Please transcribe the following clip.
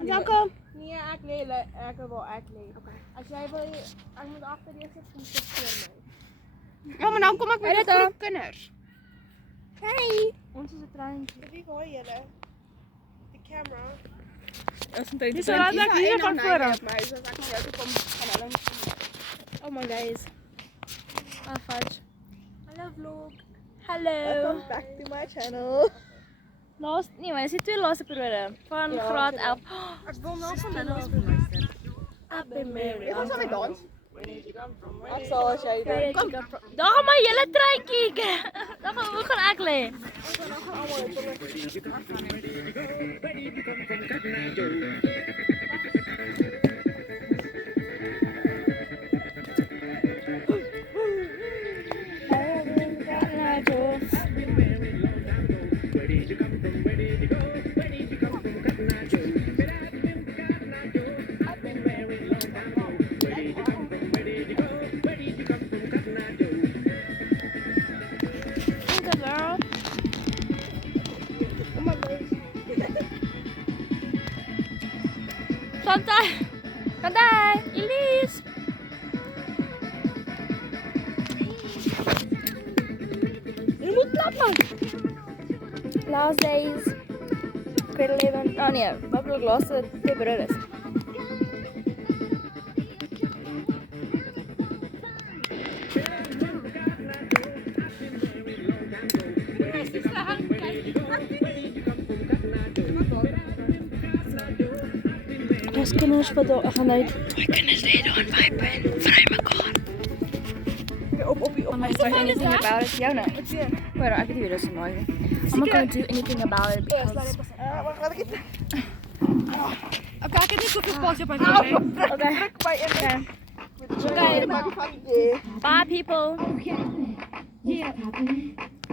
Welkom. Nee, ek lê ek wil waar ek lê. As jy wil ek moet agter jou sit kom sit vir my. Ja, maar nou kom ek met 'n groep kinders. Hey, ons is 'n treintjie. Wie hoor julle? Die camera. Ons moet Dis laat ek hier van voor af. Maar as ek na jou toe kom, gaan hulle nie. Oh my guys. Fudge. Hallo vlog. Welcome back to my channel. Nee, maar dis die tweede laaste periode van graad 11. Ek wil nou van die laaste beluister. I've been married. Ek gaan saam met dans. Ek sal as jy doen. Kom. Daar gaan my hele treintjie. Dan gaan ek lê. Santai, Elise. Jy moet klap man. Last days. Grade 11. Oh nee, wat bedoel ek laaste twee periodes? Dis kinders wat daar gaan uit. My kinders lê daar in my bed, vry mekaar. Am I doing anything about it? Jou nou. Wait, ek het die video se maak. I'm not going to do anything about it because Wag, laat ek dit. Okay, ek het nie soveel spasie op my foon nie. okay. Druk by een. Okay. Maak van die. Bye people. Yeah, Papa.